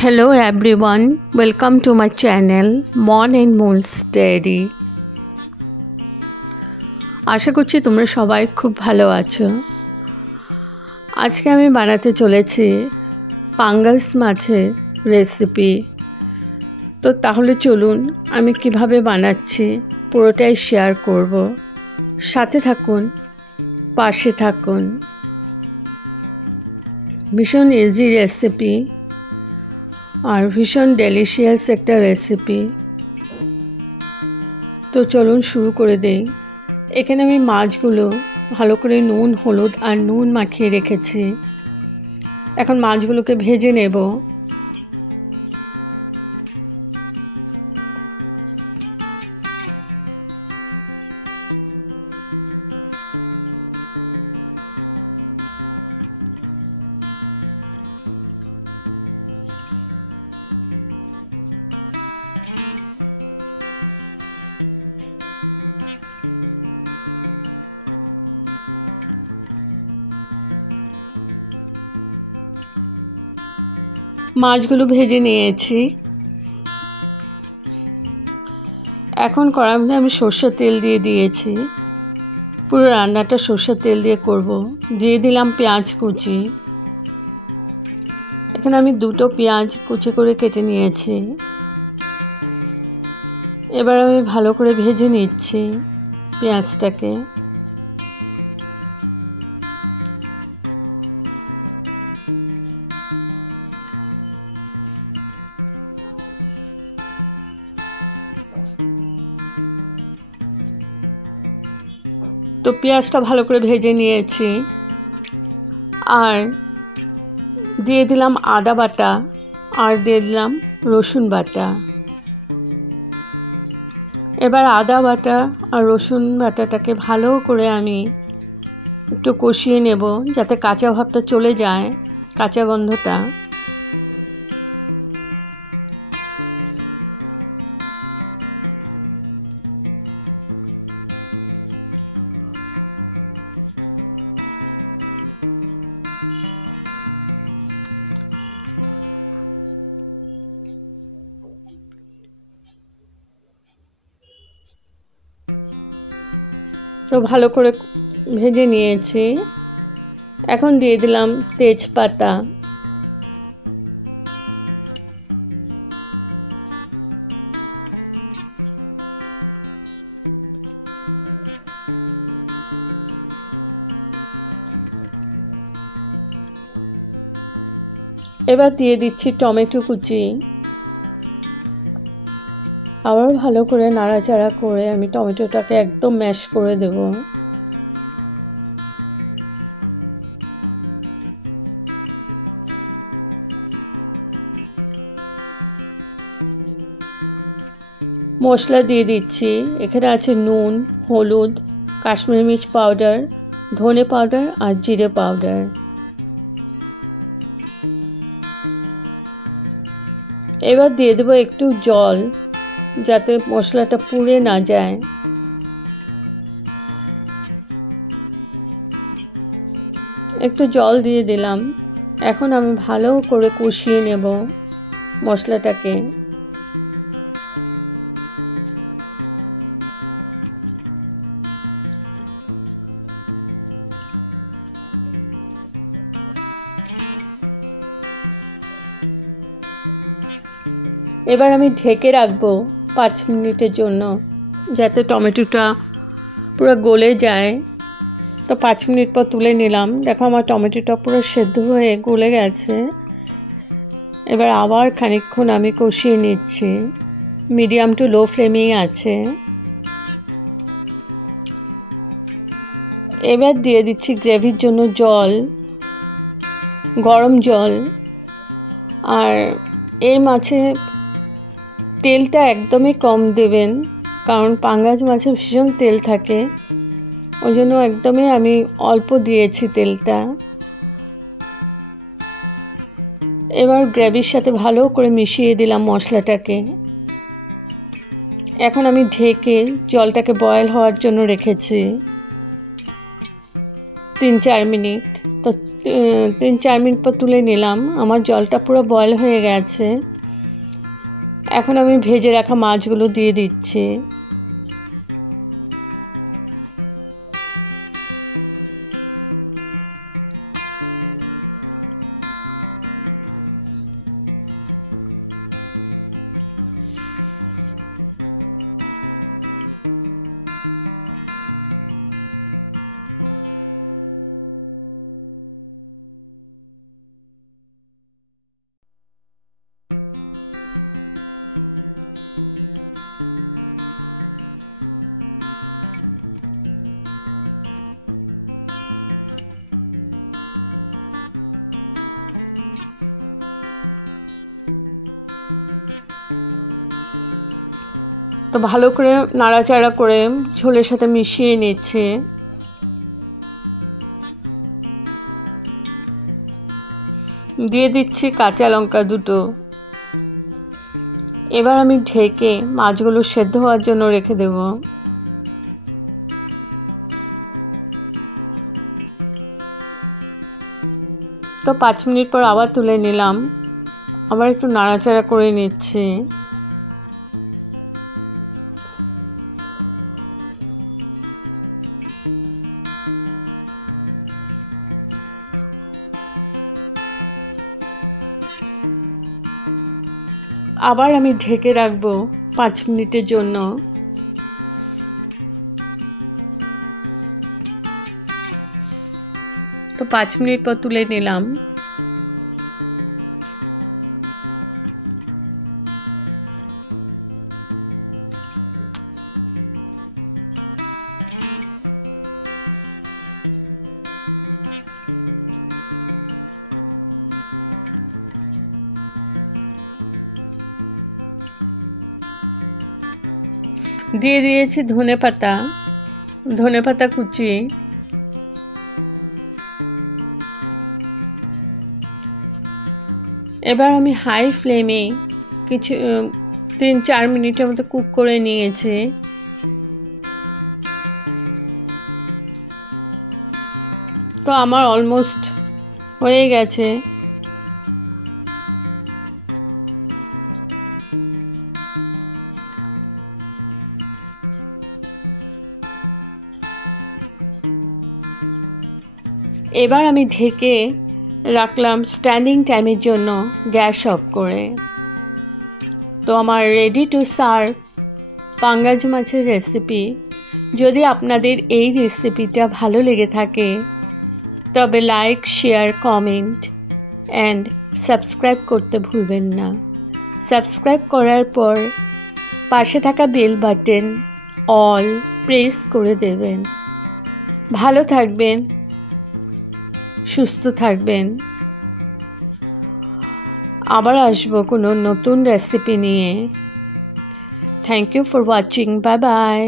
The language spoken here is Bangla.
Hello everyone, welcome to my channel Mon and Moon's Diary। আশা করছি তোমরা সবাই খুব ভালো আছো। আজকে আমি বানাতে চলেছি পাঙ্গাস মাছের রেসিপি। তো তাহলে চলুন আমি কিভাবে বানাচ্ছি পুরোটাই শেয়ার করব। সাথে থাকুন, পাশে থাকুন। ভীষণ ইজি রেসিপি আর ভীষণ ডেলিশিয়াস একটা রেসিপি। তো চলুন শুরু করে দেই। এখানে আমি মাছগুলো ভালো করে নুন, হলুদ আর নুন মাখিয়ে রেখেছি। এখন মাছগুলোকে ভেজে নেব। মাছগুলো ভেজে নিয়েছি। এখন কড়াইতে আমি সরষের তেল দিয়ে দিয়েছি। পুরো রান্নাটা সরষের তেল দিয়ে করব। দিয়ে দিলাম পেঁয়াজ কুচি। এখানে আমি দুটো পেঁয়াজ কুচি করে কেটে নিয়েছি। এবার আমি ভালো করে ভেজে নিচ্ছি পেঁয়াজটাকে। তো পেঁয়াজটা ভালো করে ভেজে নিয়েছি আর দিয়ে দিলাম আদা বাটা আর দিয়ে দিলাম রসুন বাটা। এবার আদা বাটা আর রসুন বাটাটাকে ভালো করে আমি একটু কষিয়ে নেব, যাতে কাঁচা ভাবটা চলে যায়, কাঁচা গন্ধটা। তো ভালো করে ভেজে নিয়েছি। এখন দিয়ে দিলাম তেজপাতা। এবার দিয়ে দিচ্ছি টমেটো কুচি। আবার ভালো করে নাড়াচাড়া করে আমি টমেটোটাকে একদম ম্যাশ করে দেব। মশলা দিয়ে দিচ্ছি। এখানে আছে নুন, হলুদ, কাশ্মীরি মির্চ পাউডার, ধনে পাউডার আর জিরে পাউডার। এবার দিয়ে দেবো একটু জল, যাতে মশলাটা পুড়ে না যায়। একটু জল দিয়ে দিলাম। এখন আমি ভালো করে কষিয়ে নেব মশলাটাকে। এবার আমি ঢেকে রাখবো 5 মিনিটের জন্য, যাতে টমেটোটা পুরো গলে যায়। তো 5 মিনিট পর তুলে নিলাম। দেখো আমার টমেটোটা পুরো সেদ্ধ হয়ে গলে গেছে। এবার আবার খানিকক্ষণ আমি কষিয়ে নিচ্ছি। মিডিয়াম টু লো ফ্লেমেই আছে। এবার দিয়ে দিচ্ছি গ্রেভির জন্য জল, গরম জল। আর এই মাছে তেলটা একদমই কম দেবেন, কারণ পাঙ্গাস মাছে ভীষণ তেল থাকে। ওই জন্য একদমই আমি অল্প দিয়েছি তেলটা। এবার গ্রেভির সাথে ভালো করে মিশিয়ে দিলাম মশলাটাকে। এখন আমি ঢেকে জলটাকে বয়েল হওয়ার জন্য রেখেছি। 3-4 মিনিট। তো 3-4 মিনিট পর তুলে নিলাম। আমার জলটা পুরো বয়েল হয়ে গেছে। এখন আমি ভেজে রাখা মাছগুলো দিয়ে দিচ্ছি। তো ভালো করে নাড়াচাড়া করে ঝোলের সাথে মিশিয়ে নিচ্ছে। দিয়ে দিচ্ছি কাঁচা লঙ্কা 2টো। এবার আমি ঢেকে মাছগুলো সেদ্ধ হওয়ার জন্য রেখে দেব। তো 5 মিনিট পর আবার তুলে নিলাম। আবার একটু নাড়াচাড়া করে নিচ্ছি। আবার আমি ঢেকে রাখবো 5 মিনিটের জন্য। তো 5 মিনিট পর তুলে নিলাম। দিয়ে দিয়েছি ধনেপাতা কুচি। এবার আমি হাই ফ্লেমে কিছু 3-4 মিনিটের মতো কুক করে নিয়েছি। তো আমার অলমোস্ট হয়ে গেছে। এবার আমি ঢেকে রাখলাম স্ট্যান্ডিং টাইমের জন্য, গ্যাস অফ করে। তো আমার রেডি টু সার্ভ পাঙ্গাস মাছের রেসিপি। যদি আপনাদের এই রেসিপিটা ভালো লেগে থাকে তবে like, share, comment and subscribe করতে ভুলবেন না। সাবস্ক্রাইব করার পর পাশে থাকা বেল বাটন অল প্রেস করে দেবেন। ভালো থাকবেন, সুস্থ থাকবেন। আবার আসবো কোনো নতুন রেসিপি নিয়ে। Thank you for watching. Bye by.